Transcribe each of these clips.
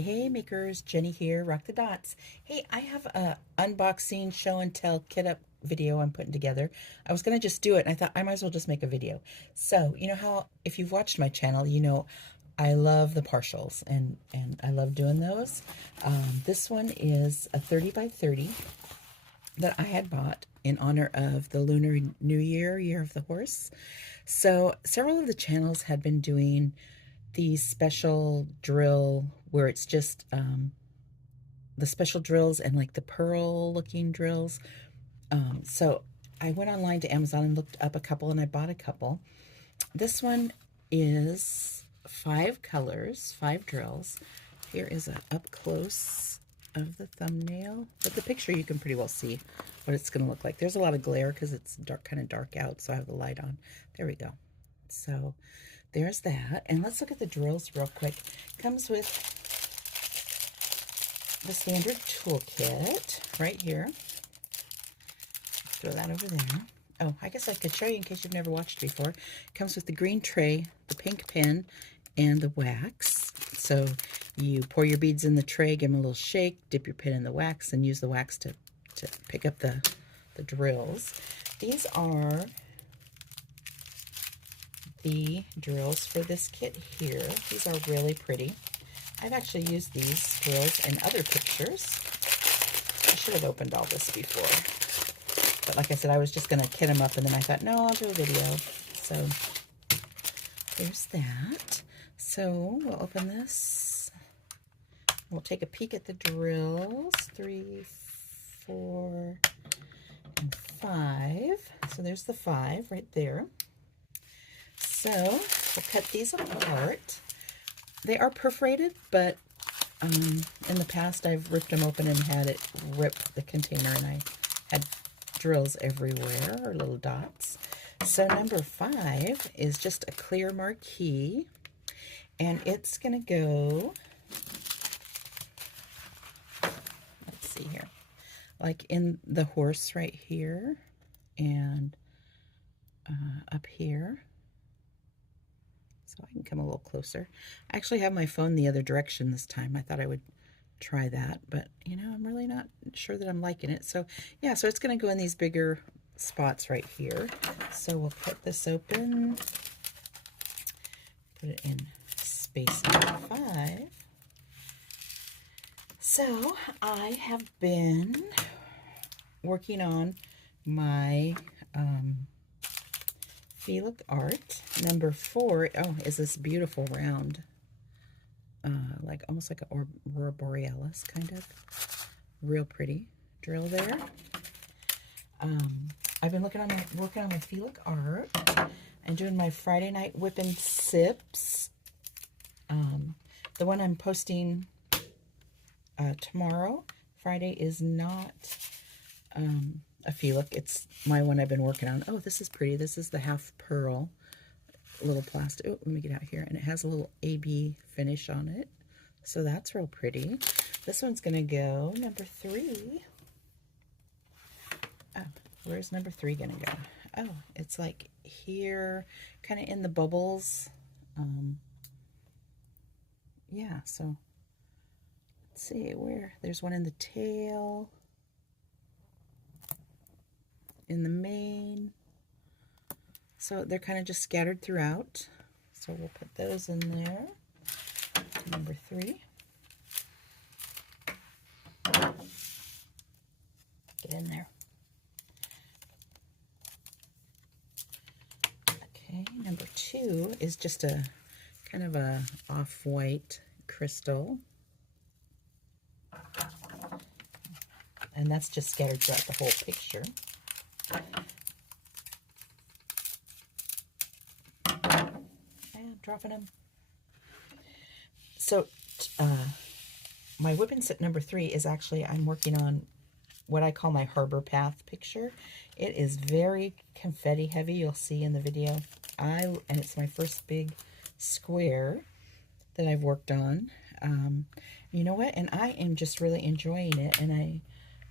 Hey makers, Jenny here, Rock the Dots. Hey, I have a unboxing show and tell kit up video I'm putting together. I was gonna just do it and I thought I might as well just make a video. So, you know how if you've watched my channel, you know I love the partials and I love doing those. This one is a 30 by 30 that I had bought in honor of the Lunar New Year, Year of the Horse. So several of the channels had been doing the special drill where it's just the special drills and like the pearl looking drills. So I went online to Amazon and looked up a couple and I bought a couple. This one is 5 colors, 5 drills. Here is a up close of the thumbnail, but the picture you can pretty well see what it's going to look like. There's a lot of glare because it's dark, kind of dark out, so I have the light on. There we go. So there's that. And let's look at the drills real quick. Comes with the standard toolkit right here. Throw that over there. Oh, I guess I could show you in case you've never watched before. Comes with the green tray, the pink pen, and the wax. So you pour your beads in the tray, give them a little shake, dip your pen in the wax, and use the wax to pick up the drills. These are the drills for this kit here. These are really pretty. I've actually used these drills in other pictures. I should have opened all this before. But like I said, I was just going to kit them up, and then I thought, no, I'll do a video. So there's that. So we'll open this. We'll take a peek at the drills. 3, 4, and 5. So there's the 5 right there. So we'll cut these apart. They are perforated, but in the past I've ripped them open and had it rip the container, and I had drills everywhere, or little dots. So number 5 is just a clear marquee, and it's going to go, let's see here, like in the horse right here, and up here. So I can come a little closer. I actually have my phone the other direction this time. I thought I would try that, but you know, I'm really not sure that I'm liking it. So yeah, so it's going to go in these bigger spots right here. So we'll cut this open, put it in space number 5. So I have been working on my Fee-Look art. Number 4, oh, is this beautiful round, like almost like an Aurora Borealis kind of. Real pretty drill there. I've been working on my Fee-Look art and doing my Friday night whipping sips. The one I'm posting tomorrow, Friday, is not a Fee-Look. It's my one I've been working on. Oh, this is pretty. This is the half pearl little plastic. Oh, let me get out here. And it has a little AB finish on it. So that's real pretty. This one's going to go number 3. Oh, where's number 3 going to go? Oh, it's like here, kind of in the bubbles. Yeah, so let's see where. There's one in the tail, in the mane. So they're kind of just scattered throughout. So we'll put those in there. Number 3. Get in there. Okay, number 2 is just a kind of a off-white crystal. And that's just scattered throughout the whole picture. And dropping them. So my whipping set number 3 is actually, I'm working on what I call my Harbor Path picture. It is very confetti heavy, you'll see in the video. And it's my first big square that I've worked on. You know what? And I am just really enjoying it, and I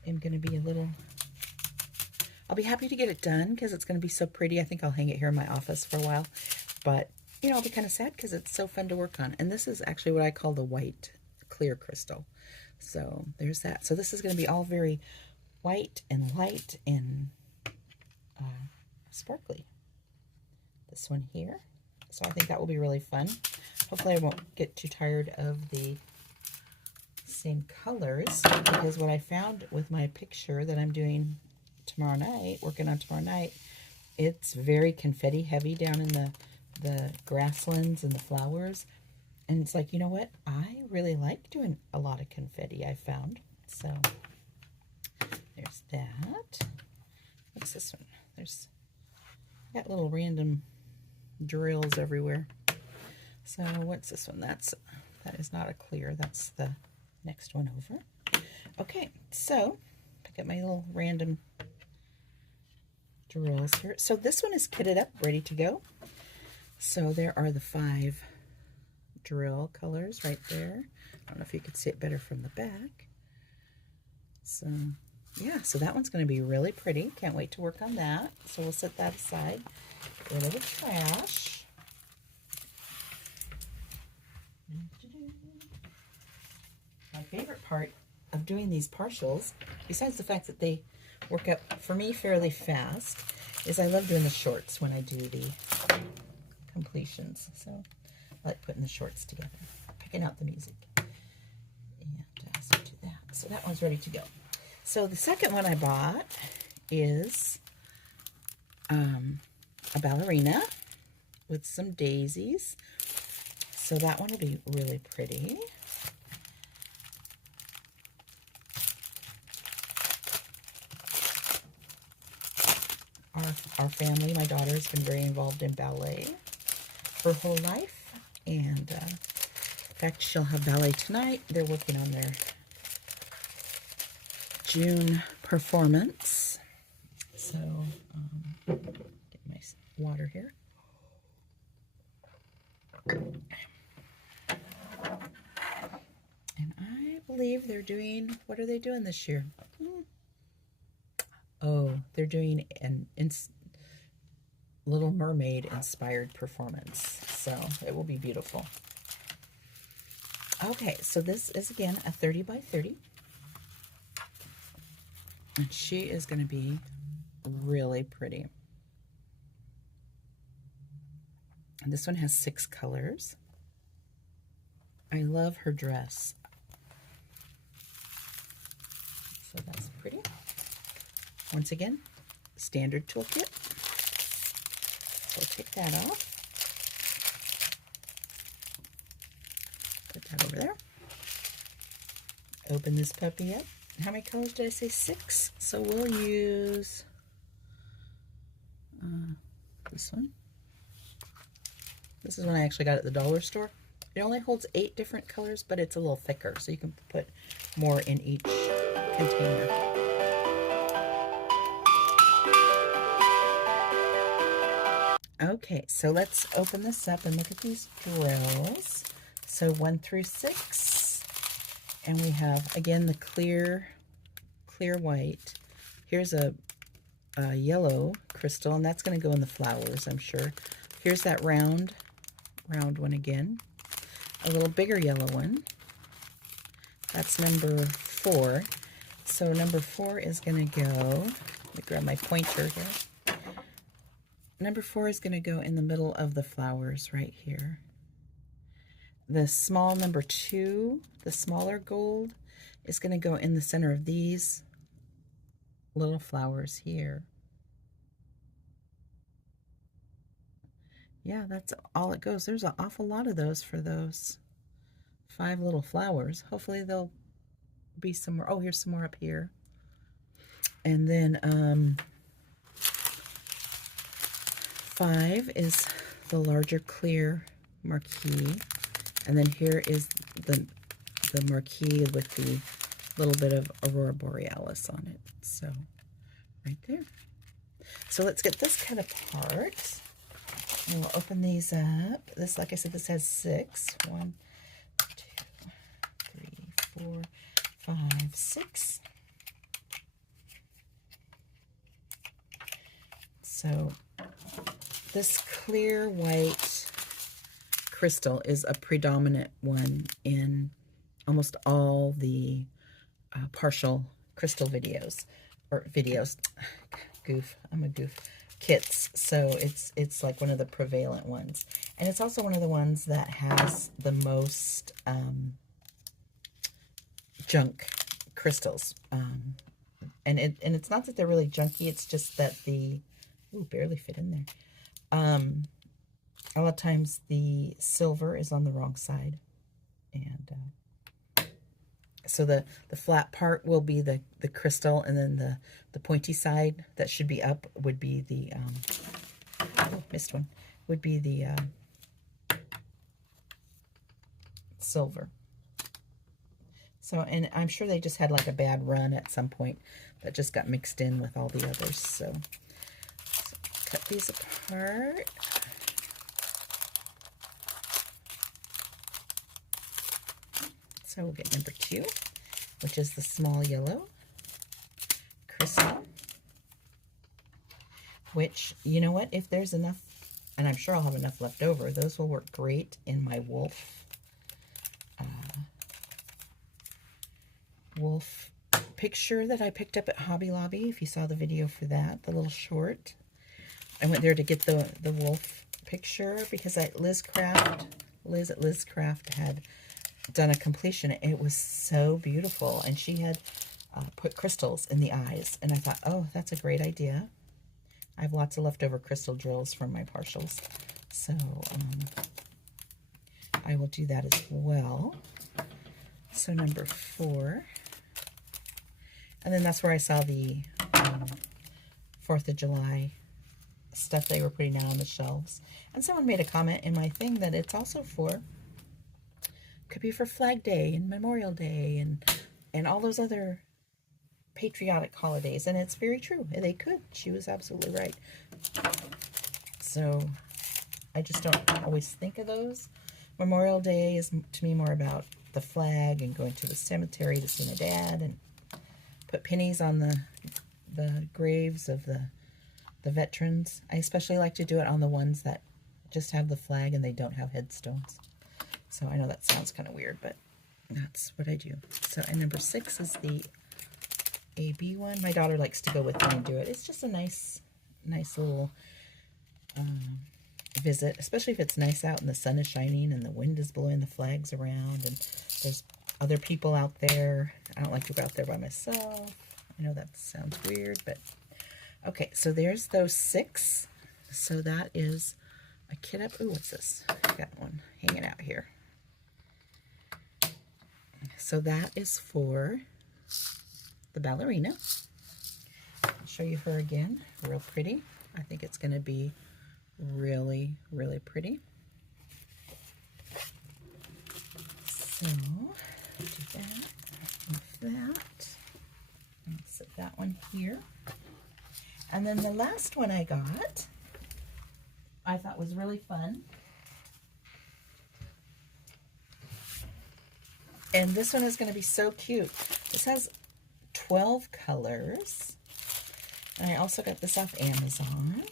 am going to be I'll be happy to get it done because it's going to be so pretty. I think I'll hang it here in my office for a while. But, you know, I'll be kind of sad because it's so fun to work on. And this is actually what I call the white clear crystal. So there's that. So this is going to be all very white and light and sparkly. This one here. So I think that will be really fun. Hopefully I won't get too tired of the same colors, because what I found with my picture that I'm doing tomorrow night, working on tomorrow night, it's very confetti heavy down in the grasslands and the flowers. And it's like, you know what? I really like doing a lot of confetti, I found. So there's that. What's this one? There's got little random drills everywhere. So what's this one? That is not a clear. That's the next one over. Okay, so pick up my little random drills here. So this one is kitted up, ready to go. So there are the 5 drill colors right there. I don't know if you could see it better from the back. So yeah, so that one's going to be really pretty. Can't wait to work on that. So we'll set that aside. Get rid of the trash. My favorite part of doing these partials, besides the fact that they work up for me fairly fast, is I love doing the shorts when I do the completions. So I like putting the shorts together, picking out the music. And so do that. So that one's ready to go. So the second one I bought is a ballerina with some daisies. So that one will be really pretty. Our family, my daughter has been very involved in ballet her whole life, and in fact she'll have ballet tonight. They're working on their June performance. So get my water here. And I believe they're doing, what are they doing this year? Oh, they're doing an Little Mermaid inspired performance. So it will be beautiful. Okay, so this is again a 30 by 30. And she is going to be really pretty. And this one has 6 colors. I love her dress. So that's pretty. Once again, standard toolkit. So we'll take that off. Put that over there. Open this puppy up. How many colors did I say? 6. So we'll use this one. This is one I actually got at the dollar store. It only holds 8 different colors, but it's a little thicker, so you can put more in each container. Okay, so let's open this up and look at these drills. So 1 through 6, and we have again the clear white. Here's a yellow crystal, and that's going to go in the flowers, I'm sure. Here's that round one again. A little bigger yellow one. That's number 4. So number 4 is going to go, let me grab my pointer here. Number 4 is going to go in the middle of the flowers right here. The small number 2, the smaller gold, is going to go in the center of these little flowers here. Yeah, that's all it goes. There's an awful lot of those for those 5 little flowers. Hopefully there'll be some more. Oh, here's some more up here. And then 5 is the larger clear marquee. And then here is the marquee with the little bit of Aurora Borealis on it. So right there. So let's get this cut apart. And we'll open these up. This, like I said, this has 6. 1, 2, 3, 4, 5, 6. So this clear white crystal is a predominant one in almost all the partial crystal videos, or videos, goof, I'm a goof, kits. So it's like one of the prevalent ones. And it's also one of the ones that has the most junk crystals. And it's not that they're really junky, it's just that the, ooh, barely fit in there. A lot of times the silver is on the wrong side. And so the flat part will be the crystal, and then the pointy side that should be up would be the, oh, missed one, would be the silver. So, and I'm sure they just had like a bad run at some point that just got mixed in with all the others. So cut these apart. So we'll get number 2, which is the small yellow crystal, which, you know what, if there's enough, and I'm sure I'll have enough left over, those will work great in my wolf picture that I picked up at Hobby Lobby. If you saw the video for that, the little short, I went there to get the wolf picture because Liz at Liz Craft had done a completion. It was so beautiful, and she had put crystals in the eyes, and I thought, oh, that's a great idea. I have lots of leftover crystal drills from my partials, so I will do that as well. So number 4, and then that's where I saw the 4th of July stuff they were putting out on the shelves, and someone made a comment in my thing that it's also for, could be for Flag Day and Memorial Day and all those other patriotic holidays, and it's very true. They could. She was absolutely right. So I just don't always think of those. Memorial Day is to me more about the flag and going to the cemetery to see my dad and put pennies on the graves of the veterans. I especially like to do it on the ones that just have the flag and they don't have headstones. So I know that sounds kind of weird, but that's what I do. So, and number 6 is the AB one. My daughter likes to go with me and do it. It's just a nice little visit, especially if it's nice out and the sun is shining and the wind is blowing the flags around and there's other people out there. I don't like to go out there by myself. I know that sounds weird, but okay, so there's those 6. So that is a kit up. Ooh, what's this? I got one hanging out here. So that is for the ballerina. I'll show you her again. Real pretty. I think it's going to be really, really pretty. So, do that, move that, and set that one here. And then the last one I got, I thought was really fun. And this one is going to be so cute. This has 12 colors. And I also got this off Amazon.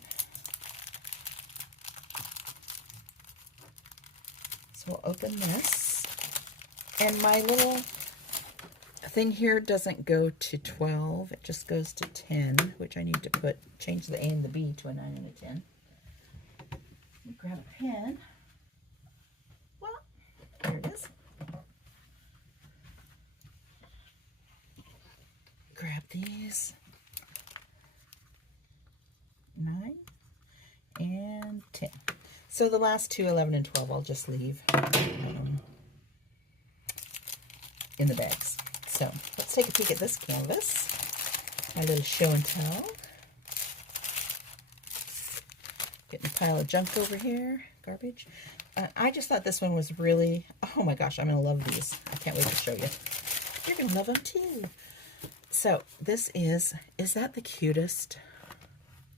So we'll open this. And my little thing here doesn't go to 12. It just goes to 10, which I need to change the A and the B to a 9 and a 10. Let me grab a pen. Well, there it is. Grab these. 9 and 10. So the last two, 11 and 12, I'll just leave in the bags. So let's take a peek at this canvas. My little show and tell. Getting a pile of junk over here. Garbage. I just thought this one was really, oh my gosh, I'm going to love these. I can't wait to show you. You're going to love them too. So this is that the cutest?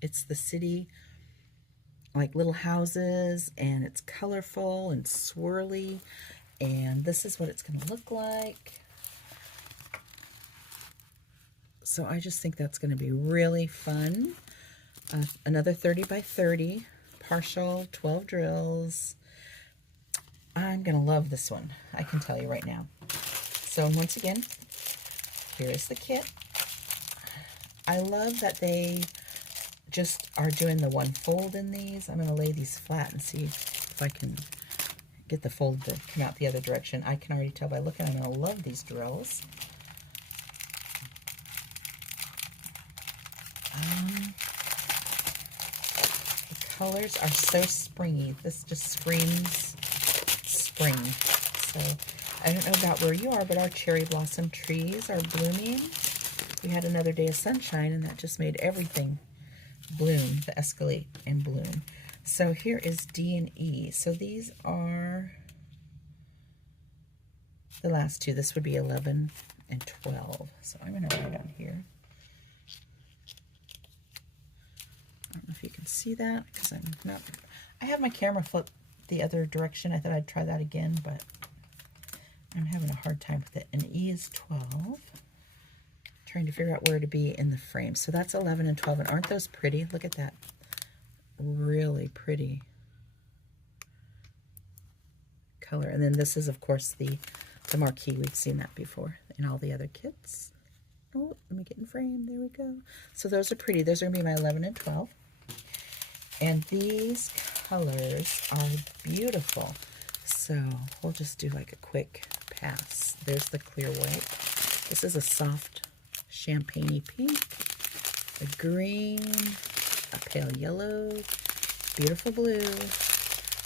It's the city, like little houses, and it's colorful and swirly, and this is what it's going to look like. So I just think that's going to be really fun. Another 30 by 30, partial, 12 drills. I'm going to love this one, I can tell you right now. So once again, here is the kit. I love that they just are doing the one fold in these. I'm going to lay these flat and see if I can get the fold to come out the other direction. I can already tell by looking, I'm going to love these drills. The colors are so springy. This just screams spring. So I don't know about where you are, but our cherry blossom trees are blooming. We had another day of sunshine, and that just made everything bloom, the escalate and bloom. So here is D and E. So these are the last two. This would be 11 and 12. So I'm going to write on here. I don't know if you can see that because I'm not. I have my camera flipped the other direction. I thought I'd try that again, but I'm having a hard time with it. And E is 12. Trying to figure out where to be in the frame. So that's 11 and 12. And aren't those pretty? Look at that. Really pretty color. And then this is, of course, the marquee. We've seen that before in all the other kits. Oh, let me get in frame. There we go. So those are pretty. Those are going to be my 11 and 12. And these colors are beautiful. So we'll just do like a quick pass. There's the clear white. This is a soft champagne-y pink, a green, a pale yellow, beautiful blue.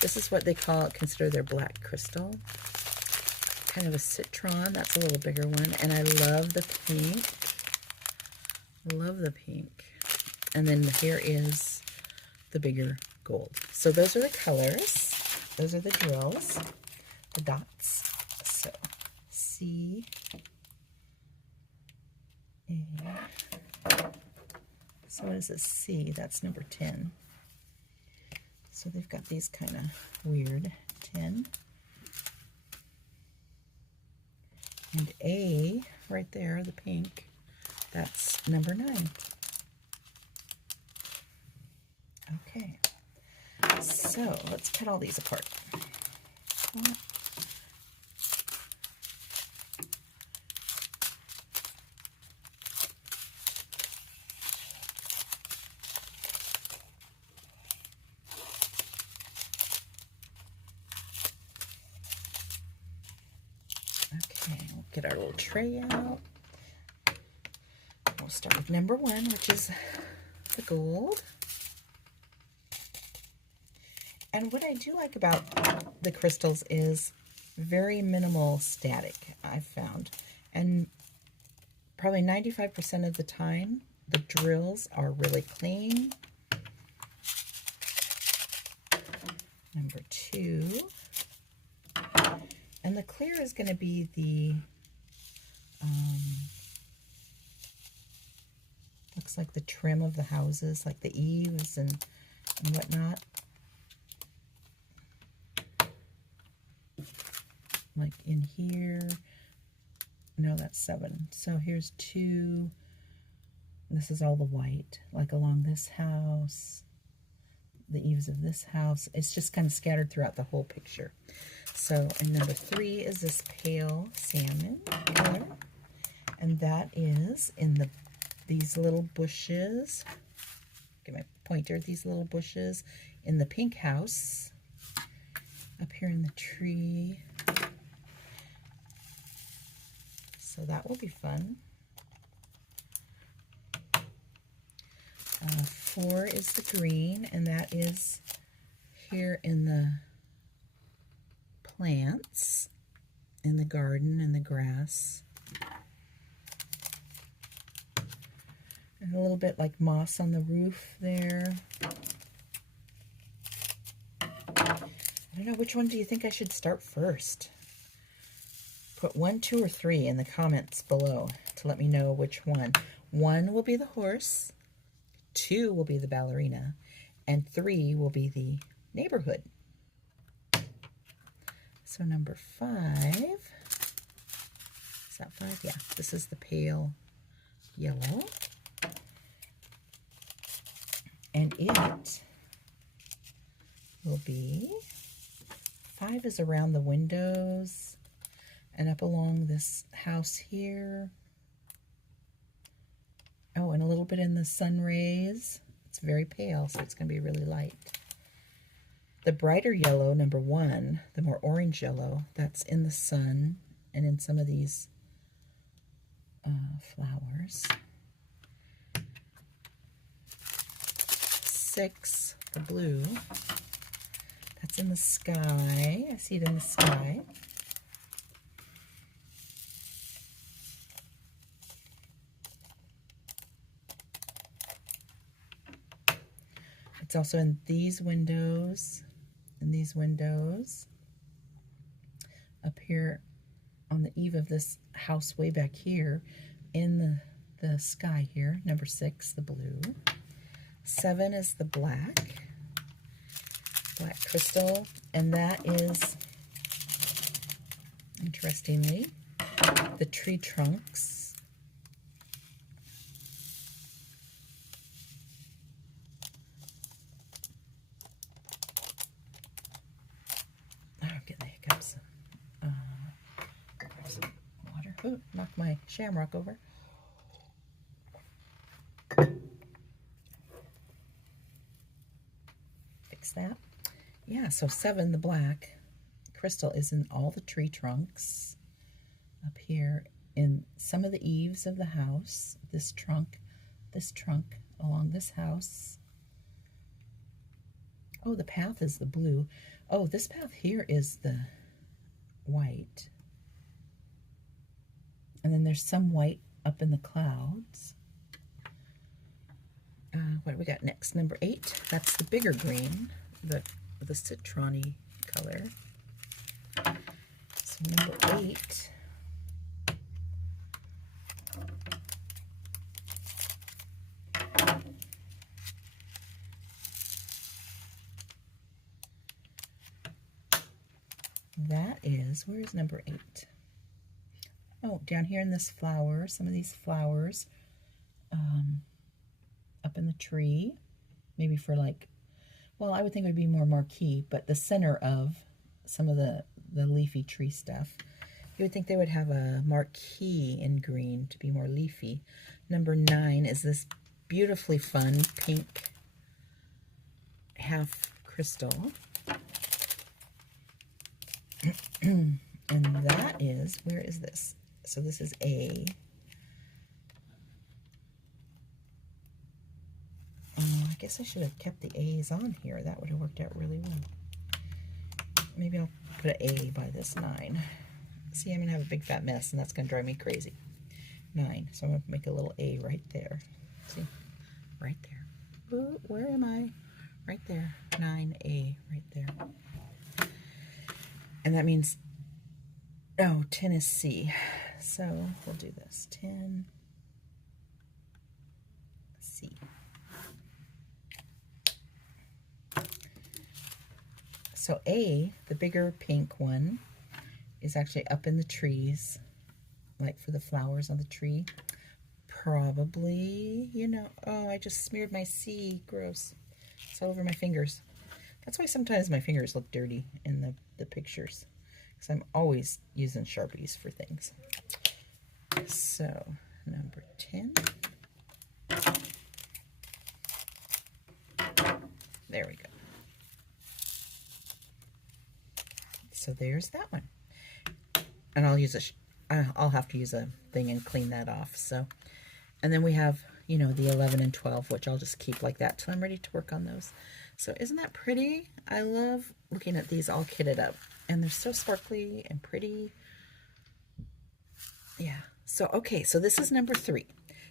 This is what they consider their black crystal. Kind of a citron. That's a little bigger one. And I love the pink. I love the pink. And then here is the bigger gold. So those are the colors. Those are the drills, the dots. So C, A. So what is this? C, that's number 10. So they've got these kind of weird 10. And A, right there, the pink, that's number 9. Okay, so let's cut all these apart. Okay, we'll get our little tray out. We'll start with number 1, which is the gold. And what I do like about the crystals is very minimal static, I've found. And probably 95% of the time, the drills are really clean. Number 2. And the clear is going to be the, looks like the trim of the houses, like the eaves and whatnot. Like in here, no, that's 7. So here's 2. This is all the white, like along this house, the eaves of this house. It's just kind of scattered throughout the whole picture. So, and number 3 is this pale salmon color, and that is in these little bushes. Get my pointer. These little bushes in the pink house. Up here in the tree. So that will be fun. 4 is the green, and that is here in the plants, in the garden and the grass. And a little bit like moss on the roof there. I don't know, which one do you think I should start first? Put 1, 2, or 3 in the comments below to let me know which one. 1 will be the horse, 2 will be the ballerina, and 3 will be the neighborhood. So number 5, is that 5? Yeah, this is the pale yellow. And it will be, 5 is around the windows And up along this house here. Oh, and a little bit in the sun rays. It's very pale, so it's going to be really light. The brighter yellow, number 1, the more orange yellow, that's in the sun and in some of these flowers. 6, the blue, that's in the sky. I see it in the sky. It's also in these windows, up here on the eave of this house way back here, in the sky here, number 6, the blue. 7 is the black crystal, and that is, interestingly, the tree trunks. Ooh, knocked my shamrock over. Fix that. Yeah, so 7, the black crystal, is in all the tree trunks up here, in some of the eaves of the house. This trunk along this house. Oh, the path is the blue. Oh, this path here is the white. And then there's some white up in the clouds. What do we got next? Number 8. That's the bigger green, the citron-y color. So number 8. That is, where is number 8? Oh, down here in this flower, some of these flowers up in the tree, maybe for like, well, I would think it would be more marquee, but the center of some of the leafy tree stuff, you would think they would have a marquee in green to be more leafy. Number 9 is this beautifully fun pink half crystal. And that is, where is this? So this is A. I guess I should have kept the A's on here. That would have worked out really well. Maybe I'll put an A by this 9. See, I'm going to have a big fat mess, and that's going to drive me crazy. 9. So I'm going to make a little A right there. See? Right there. Ooh, where am I? Right there. 9A right there. And that means, oh, 10 is C. So we'll do this. 10 C. So A, the bigger pink one, is actually up in the trees, like for the flowers on the tree. Probably, you know, oh, I just smeared my C. Gross. It's all over my fingers. That's why sometimes my fingers look dirty in the pictures, because I'm always using Sharpies for things. So, number 10. There we go. So there's that one. And I'll use I'll have to use a thing and clean that off. So, and then we have, you know, the 11 and 12, which I'll just keep like that till I'm ready to work on those. So isn't that pretty? I love looking at these all kitted up. And they're so sparkly and pretty. Yeah. So, okay. So this is number 3.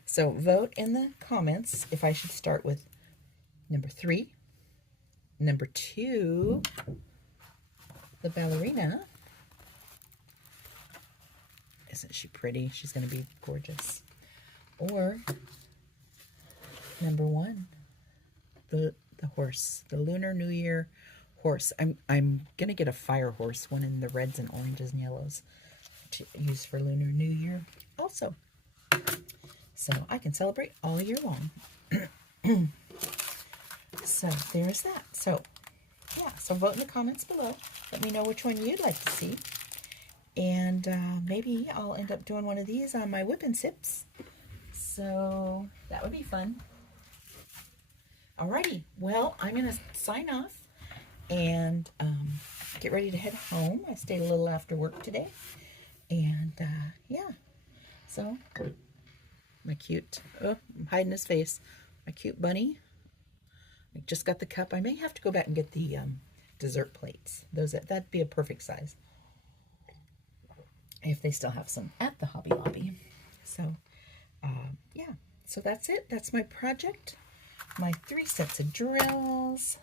So vote in the comments if I should start with number 3. Number 2, the ballerina. Isn't she pretty? She's going to be gorgeous. Or number 1, the horse, the Lunar New Year horse. I'm going to get a fire horse, one in the reds and oranges and yellows to use for Lunar New Year also. So I can celebrate all year long. So there's that. So yeah, so vote in the comments below. Let me know which one you'd like to see. And maybe I'll end up doing one of these on my Whip and Sips. So that would be fun. Alrighty, well, I'm going to sign off and get ready to head home. I stayed a little after work today. And yeah, so my cute, oh, I'm hiding his face. My cute bunny. I just got the cup. I may have to go back and get the dessert plates. That'd be a perfect size. If they still have some at the Hobby Lobby. So, yeah. So that's it. That's my project. My 3 sets of drills.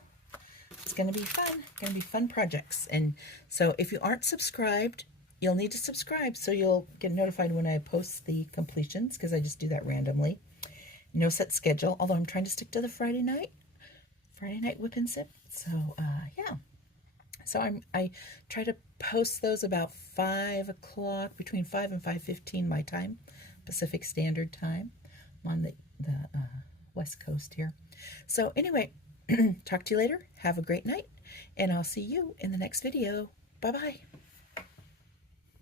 It's going to be fun. Going to be fun projects. And so if you aren't subscribed, you'll need to subscribe so you'll get notified when I post the completions, because I just do that randomly. No set schedule, although I'm trying to stick to the Friday night Whip and Sip. So, yeah. So I try to post those about 5 o'clock, between 5 and 5:15 my time, Pacific Standard Time. I'm on the West Coast here. So anyway, talk to you later. Have a great night, and I'll see you in the next video. Bye-bye.